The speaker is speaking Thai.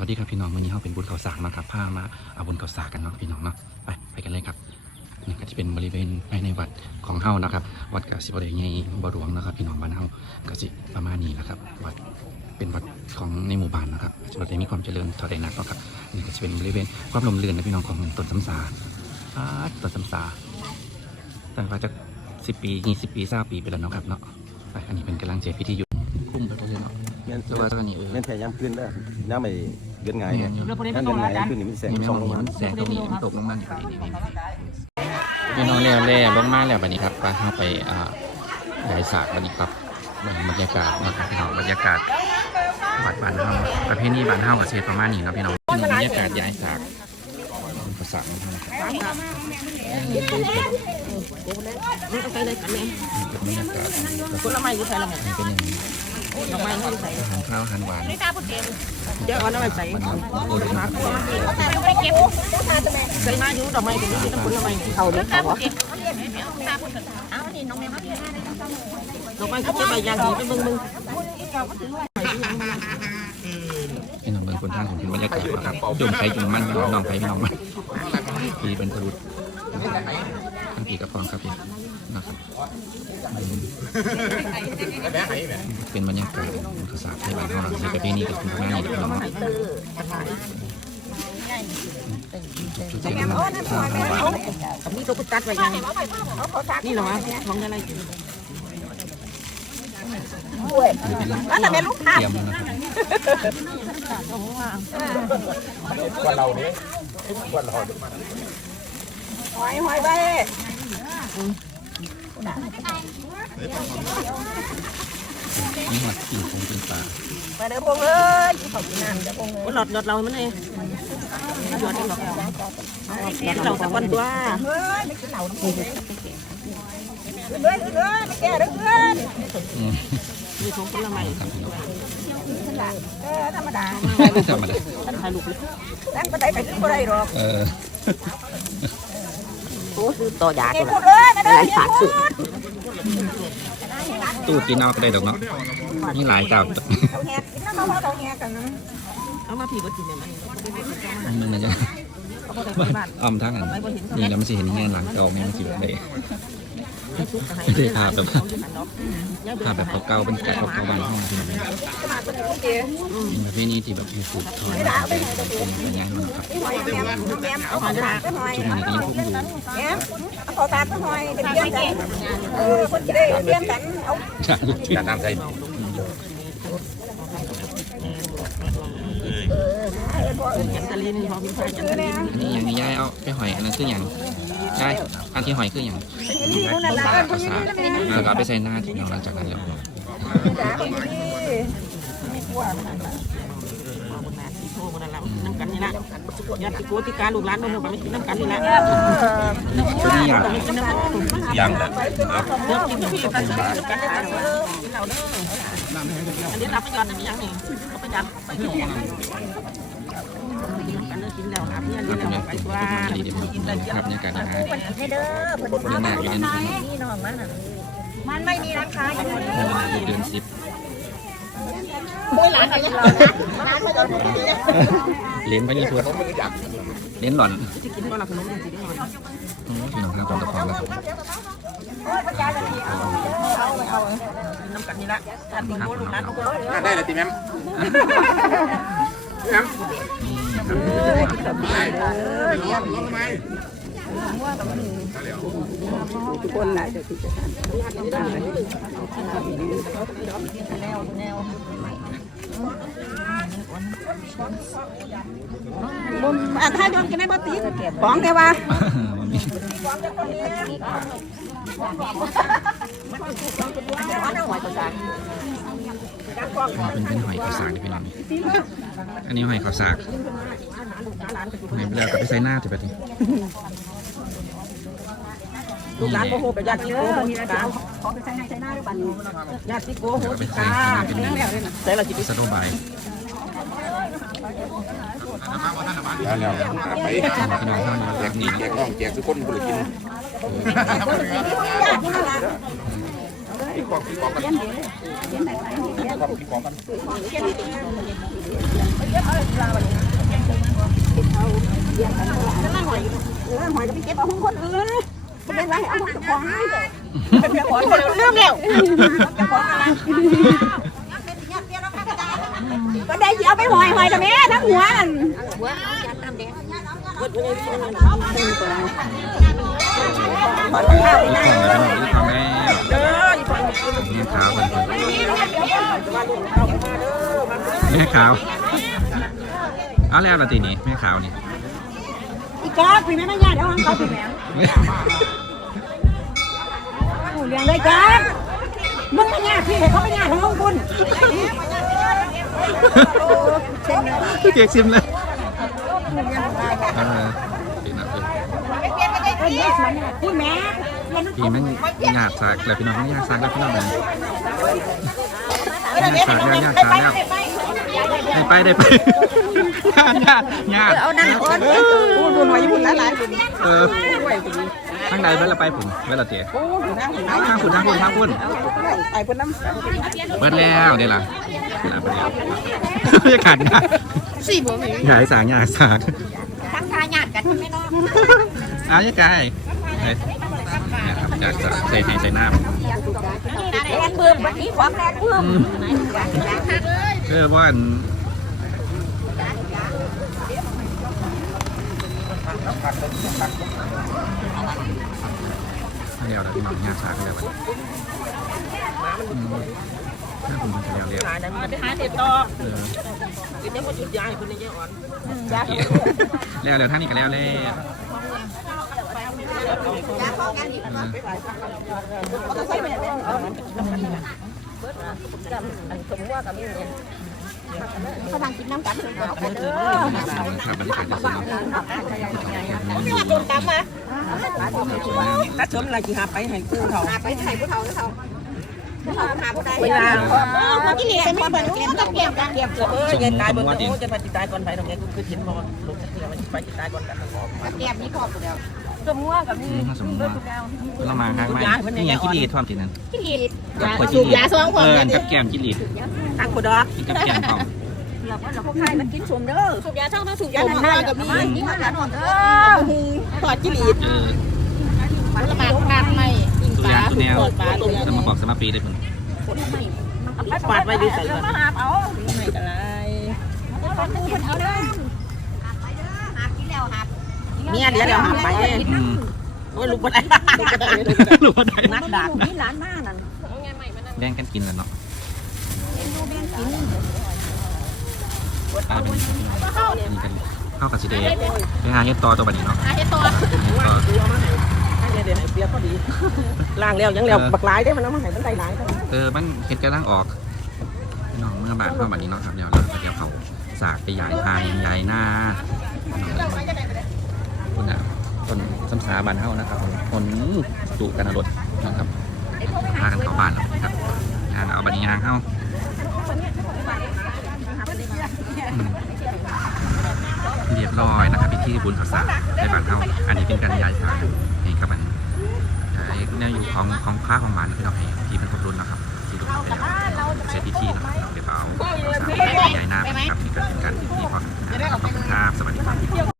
วัสดีครับพี่น้องวันนี้เขาเป็นบุญเขาสากเนาะครับพามาเอาบุญเขาสากกันเนาะพี่น้องเนาะไปไปกันเลยครับนี่ก็จะเป็นบริเวณภายในวัดของเฮานะครับ วัดกสิบริใหญ่บ่หลวงนะครับ พี่น้องบ้านเฮาก็สิประมาณนี้นะครับ วัดเป็นวัดของในหมู่บ้านนะครับจะได้มีความเจริญเท่าใดนักเนาะครับนี่ก็จะเป็นบริเวณความลมเรือนนะพี่น้องของต้นสำสาอ่าต้นสำสาแต่ว่าจะสิบปียี่สิบปีเศร้าปีไปแล้วเนาะครับเนาะไปอันนี้เป็นกำลังเจพิธีอยู่คุ้มไปเลยเนาะเงี้ยแต่ว่าตอนนี้เออเงี้ยแท้ย้ำขึ้นแล้วย้ำไป เดือนไงายเนี่ยเรื่องพวกนี้ถ้าไม่เดืต้ออนงไงายอาจารย์ขึ้นนี่มันแสงนี่ช่ไม่องเอาลงมัมานแสงตรงนี้มันตกลงมาอยู่ดีพี่น้องแล้วแล้วลงมาแล้วบัดนี้ครับไปเข้าไปอ่าย้ายสากบัดนี้ครับบรรยากาศนะครับพี่น้องบรรยากาศวัดบ้านเฮาประเพณีบ้านเฮากับเชฟประมาณนี้เนาะพี่น้องบรรยากาศย้ายสากภาษาของเฮานะครับนี่ก็ใส่เลยกันเลยเป็นบรรยากาศผลไม้ที่ใส่ละไงมันเป็นอย่างนี้ ดอกไม้ที่ใส่อาหารข้าวอาหารหวานเดี๋ยวเอาน้ำมันใส่มันโอ้โหมาใส่มาอยู่ดอกไม้เป็นที่น้ำผลไมเขาเด้อเขาวะดอกไม้ก็จะใบยางดีไปมึงมึงพี่น้องเบิ่งคนท่างของเป็นบรรยากาศนะครับจุ่มไผ่จุ่มมันน้องน้องไผ่พี่น้องมันพี่เป็นกระดุดทั้งพี่กับฟองครับพี่ นะครับเป็นบรรยากาศภาษาไทยบ้านเราในประเพณีกับคุณพ่อแม่นี่เป็นน้องจุดที่มันทางหวานกับนี่ตัวกุตัดใบยางนี่เหรอวะมองอะไรแล้วแต่เป็นลูกค้าเตรียมนะครับหอยหอยใบ นี่หอดกิ่งคงเป็นปลาไปเด้อพงเลยเขากินน้ำเด้อพงเลยหลอดหลอดเรามันเองหลอดหลอดเราตะวันตัวอืมมีของผลไม้ครับพี่น้องธรรมดาธรรมดาถ่ายรูปนั่งไปได้ไปขึ้นบ่ได้หรอก ออโอ้ซื้อต่อยาเก็ตับวพูละดเลยนะหเด้อลายฝาดสุดตู้กินเอาก็ได้ดอกเนาะนี่หลายเจ้าเขาแหกกินน้ำมันเขาแหกกันเอามาผีบกินเนี่ยมันมันนะจ๊ะเขาบอกไปบ้านอ้อมทั้งอันนี่แล้วมันสิเห็นแง่หลังเก่าแม่มันสิแบบได้ให้ซุกให้ ไม่ได้ภาพแบบภาพแบบเก่าๆเป็นแกะเก่าๆบางห้องที่มันเป็นประเพณีที่แบบมีสืบทอดมาเป็นเป็นงานนะครับหอยแมมแมมเอาขอตากก็หอยช่วงนี้ก็ยังคงอยู่แมมเอาขอตากก็หอยเป็นเพื่อนกันเออคนจะได้เพื่อนกันเอาชาลูกชิ้นน้ำใส่ จันทลินพอพิพาจันทลินอันนี้อย่างนี้ยายเอาไปหอยอันนั้นคืออย่างยายอันที่หอยคืออย่างภาษาแล้วก็เอาไปใส่หน้าที่น้องหลังจากนั้นแล้วจ๋าคนนี้โทรมาแล้วน้ำกันนี่ละญาติโกติการลูกหลานมาหมดไม่กินน้ำกันนี่ละตัวนี้ย่างนน้ำกันยังแหละเดี๋ยวกินกับพี่กันกันกันหากินเราเด้ออันนี้รับไปย้อนอันนี้ยังนี่เอาไปยัดไปกินกันกินแล้วหาเพื่อนไปดู ครับในการอาหาให้เด้อเพิ่นเองมากอยู่ในนี่น้องมันน่ะมันไม่มีราคาอยู่เดือนสิบมวยหลานเขายังรอนะร้านมาจนถึงนี่เลี้ยงไปนี่ทัวเลี้ยงหล่อนจะกินก็หลักขนมจริงๆหน่อยพี่น้องทางตอนตะคองแล้วครับน้ำกันนี่ละญาติโกลูกหลานโกได้เลยตีแม่ ทุกคนหลายจะที่จะทานบ่อะถ้ายอนกันได้บ่ติดของแต่ว่ามันมีเป็นเป็นหอยขาวสากที่พี่น้องอันนี้หอยขาวสาก หอยไปแล้วก็ไปใส่หน้าจะแบบนี้ลูกหลานโกโหกับญาติโกหกขอไปใช้ในใช้หน้าด้วยบัดนี้ญาติโกโหแล้วก็ไปติใส่กาเป็นแต่เราจิตสโนบายแล้วแล้วไปพี่น้องท่านแจกกดีดีแจกน้องแจกทุกคนบุหรี่กินญาตินี่ล่ะพี่กองพี่กองกันพี่กองกันเเอาของคนอื่นไม่เป็นไรเอาของเจ้ของให้เป็นเจ้าของเริ่มแล้วเจ้าของอะไรก็ได้สิเอาไปหอยหอยกับแม่ทั้งหัวนั่นอีกกล่องเลยพี่น้ Lương nghèo Bên đây chị ở bên ngoài ngoài rồi mẹ Thắng quá Nghe khảo. Nghe เอาแล้วละทีนี้แม่ขาวนี่อีกอพี่แม่ไม่ยากเดี๋ยวเขาพี่แม่หูเลี้ยงเลยจ้ามึงไม่ยากพี่เขาไม่ยากทั้งห้องคุณเก๊กซิมเลยเออพี่น้องเอ้ยพี่แม่พี่แม่งหยาดสากแล้วพี่น้องไม่หยาดสากแล้วพี่น้องเลยหยาดสากแล้วหยาดสากแล้ว ได้ไปได้ไปหยาดหยาดหยาดเอานั่นก่อนพูดหน่อยพูดหลายๆเออทางใดเวลาไปผมเวลาเตี๋ยทางคุณทางคุณทางคุณไปเพิ่นน้ำเบิดแล้วเดี๋ยวล่ะอะเบิดแล้วอย่าขัดนะสี่บ่มีอย่าให้สางอย่าให้สางทั้งทายาดกันไม่น้องเอาอย่ากายเฮ้ยนะครับจะจะใส่ให้ใส่น้แรง เบิ่มวันนี้ความแรงเบิ่มำเออว่าอันเดี๋ยวเราที่มาหยาสากแล้ววันนี้อืมถ้าผมจะเรียกหลายนั้นไปหาเห็ดต่อเออกินได้บ่จุดยาให้เพิ่นได้เยอะอ่อนแล้วแล้วท่านนี้ก็แล้วแล้วเออ เขาทางกินน้ำกันเอาไปเด้อครับบรรยาจะสนุกโดนตามมาถ้าชมอะไรสิหาไปให้กูเขาไปไข่ผู้เฒ่าผู้เฒ่าหาผู้ใดเวลาที่นี่เป็นคนแบบนี้ต้องเก็บกันเก็บเออยันตายบนโอ้จะไปติดตายก่อนไปตรงนี้กูคือเห็นบ่ลงจะเที่ยวมันไปติดตายก่อนกันเก็บนี่ขอบเดียว สมงัวกับนี่อืมสมมติว่าเรามาครั้งใหม่นี่ยังกิลีดความจริงนั้นที่ดีสูบยาสองคนเออกับแก้มกิลีดตั้งกูดอกกินกับแก้มเขาเราก็เราพวกใครมันกินสมเด้อสูบยาช่องต้องสูบยายาหน้ากับมีนี่มันหนอนเด้อถอดจิลีดเออผลไม้กาดไม่กินตัวปอลาย่างตัวแนวทอดปลาตัวสมาบอกสมาปีได้ผลปาดไว้ดูใส่ก่อนมาหาเอาไม่เป็นไรคนนึงคนเอาเด้อหากินแล้วหา เมียเดี๋ยวเดี๋ยวหาไปอืมโอ้ยลูกบ่ได้หรือว่าได้นักดาบนี่ร้านมานั่นแบ่งกันกินแล้วเนาะอ่าเป็นอันนี้กันข้าวกับสีแดงไปหาเฮ็ดต่อตัวบัดนี้เนาะหาเฮ็ดตัวต่อเดี๋ยวเดี๋ยวเปียกก็ดีล้างแล้วยังแล้วบักหลายได้มันเอามาให้มันได้หลายเออมันเฮ็ดกำลังออกพี่น้องเมื่อบานเข้าบัดนี้เนาะครับเดี๋ยวเราก็จะเขาสากไปยายพายยายหน้าน้องคุณน่ะ คนสัมสาบานเฮานะครับคนสูกันรถนะครับพากันเข้าบ้านนะครับเอาบัญยางเข้าเรียบร้อยนะครับพิธีบุญศาสนาในบ้านเฮาอันนี้เป็นการย้ายสารนี่ครับมันแนวอยู่ของของพระของบ้านคือเราให้ทีเป็นคนรุ่นนะครับที่รุ่นเสร็จพิธีนะครับเดี๋ยวเอาสามใหญ่หน้าครับนี่ก็เป็นการพิธีของขอบคุณครับสวัสดีครับ